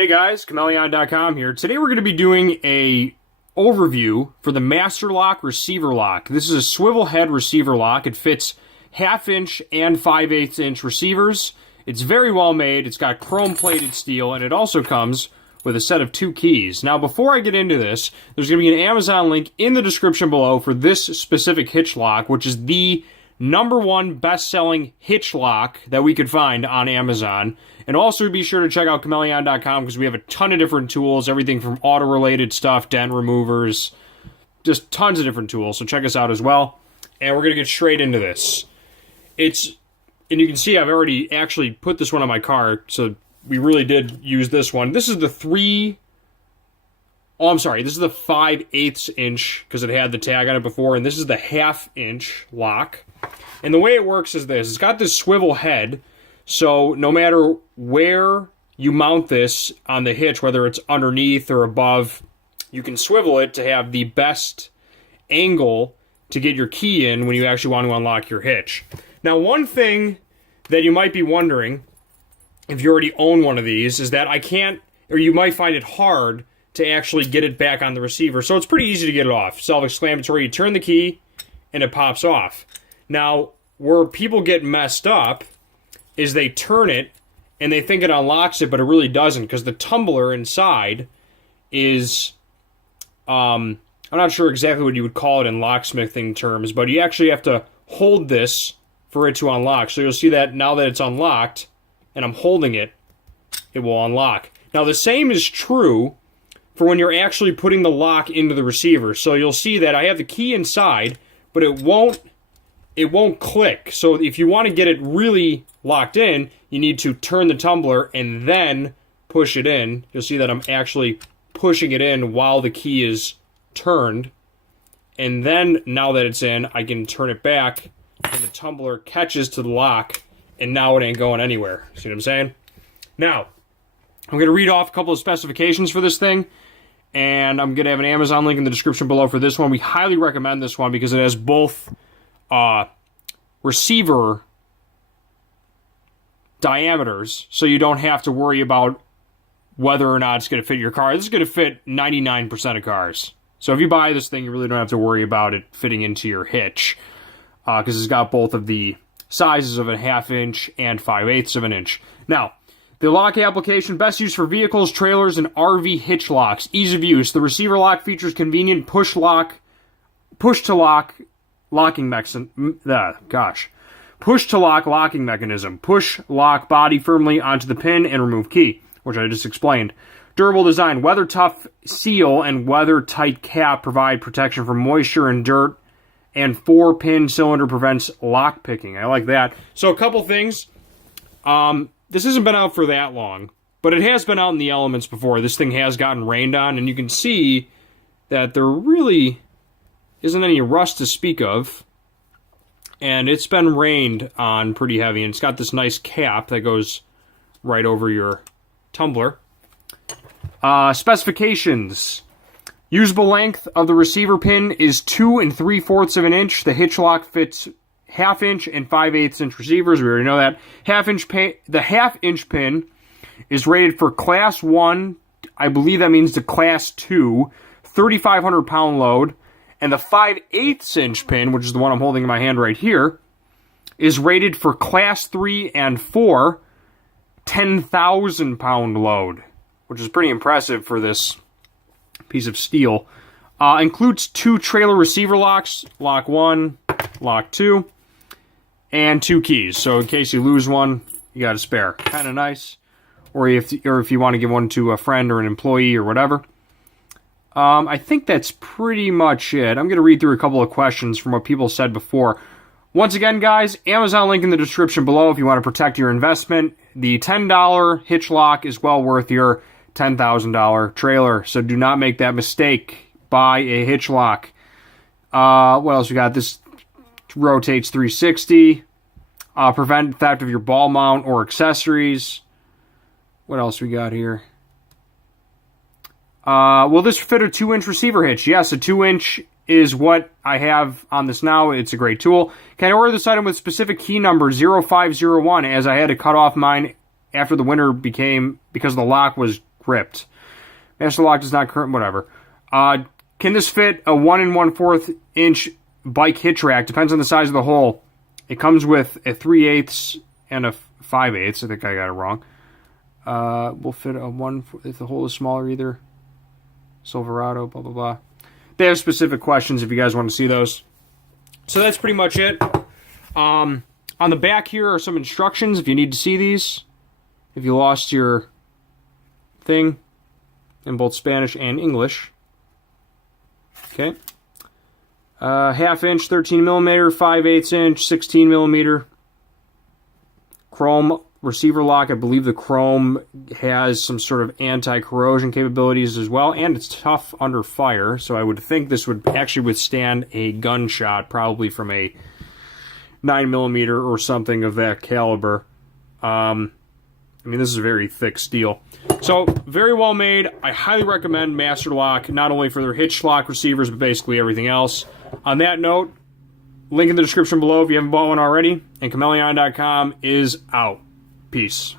Hey guys, Chmelaeon.com here. Today we're going to be doing a overview for the Master Lock Receiver Lock. This is a swivel head receiver lock. It fits 1/2 inch and 5/8 inch receivers. It's very well made. It's got chrome plated steel, and it also comes with a set of 2 keys. Now before I get into this, there's going to be an Amazon link in the description below for this specific hitch lock, which is the #1 best-selling hitch lock that we could find on Amazon. And also be sure to check out Chmelaeon.com because we have a ton of different tools, everything from auto-related stuff, dent removers, just tons of different tools. So check us out as well. And we're going to get straight into this. And you can see I've already actually put this one on my car, so we really did use this one. This is the 5/8 inch, because it had the tag on it before, and this is the 1/2 inch lock. And the way it works is this. It's got this swivel head, so no matter where you mount this on the hitch, whether it's underneath or above, you can swivel it to have the best angle to get your key in when you actually want to unlock your hitch. Now, one thing that you might be wondering, if you already own one of these, is that you might find it hard to actually get it back on the receiver. So it's pretty easy to get it off. Self-explanatory, you turn the key and it pops off. Now, where people get messed up is they turn it and they think it unlocks it, but it really doesn't, because the tumbler inside is, I'm not sure exactly what you would call it in locksmithing terms, but you actually have to hold this for it to unlock. So you'll see that now that it's unlocked and I'm holding it, it will unlock. Now the same is true for when you're actually putting the lock into the receiver. So you'll see that I have the key inside, but it won't click. So if you want to get it really locked in, you need to turn the tumbler and then push it in. You'll see that I'm actually pushing it in while the key is turned. And then now that it's in, I can turn it back and the tumbler catches to the lock, and now it ain't going anywhere. See what I'm saying? Now, I'm going to read off a couple of specifications for this thing, and I'm going to have an Amazon link in the description below for this one. We highly recommend this one because it has both receiver diameters, so you don't have to worry about whether or not it's going to fit your car. This is going to fit 99% of cars. So if you buy this thing, you really don't have to worry about it fitting into your hitch, because it's got both of the sizes of a 1/2 inch and 5/8 of an inch. Now, the lock application, best used for vehicles, trailers, and RV hitch locks. Ease of use. The receiver lock features convenient push-to-lock locking mechanism. Push-to-lock locking mechanism. Push lock body firmly onto the pin and remove key, which I just explained. Durable design. Weather-tough seal and weather-tight cap provide protection from moisture and dirt, and 4-pin cylinder prevents lock picking. I like that. So a couple things. This hasn't been out for that long, but it has been out in the elements before. This thing has gotten rained on, and you can see that there really isn't any rust to speak of. And it's been rained on pretty heavy, and it's got this nice cap that goes right over your tumbler. Specifications. Usable length of the receiver pin is 2 3/4 of an inch. The hitch lock fits 1/2 inch and 5/8 inch receivers. We already know that. The 1/2 inch pin is rated for Class 1. I believe that means the Class 2, 3,500 pound load. And the 5/8 inch pin, which is the one I'm holding in my hand right here, is rated for Class 3 and 4, 10,000 pound load, which is pretty impressive for this piece of steel. Includes 2 trailer receiver locks, lock 1, lock 2, and 2 keys. So in case you lose one, you got a spare. Kind of nice. Or if you want to give one to a friend or an employee or whatever. I think that's pretty much it. I'm going to read through a couple of questions from what people said before. Once again, guys, Amazon link in the description below if you want to protect your investment. The $10 hitch lock is well worth your $10,000 trailer, so do not make that mistake. Buy a hitch lock. What else we got? This rotates 360. Prevent theft of your ball mount or accessories. What else we got here? Will this fit a 2-inch receiver hitch? Yes, a 2-inch is what I have on this now. It's a great tool. Can I order this item with specific key number 0501, as I had to cut off mine after the winter because the lock was ripped. Master lock does not current, whatever. Can this fit a 1 1/4 inch bike hitch rack? Depends on the size of the hole. It comes with a 3/8 and a 5/8. I think I got it wrong. Will fit a 1 if the hole is smaller either. Silverado, blah, blah, blah. They have specific questions if you guys want to see those. So that's pretty much it. On the back here are some instructions if you need to see these. If you lost your thing in both Spanish and English. Okay. 1/2 inch, 13 millimeter, 5/8 inch, 16 millimeter. Chrome receiver lock. I believe the chrome has some sort of anti-corrosion capabilities as well, and it's tough under fire, so I would think this would actually withstand a gunshot, probably from a 9mm or something of that caliber. I mean, this is a very thick steel. So, very well made. I highly recommend Master Lock, not only for their hitch lock receivers, but basically everything else. On that note, link in the description below if you haven't bought one already, and Chmelaeon.com is out. Peace.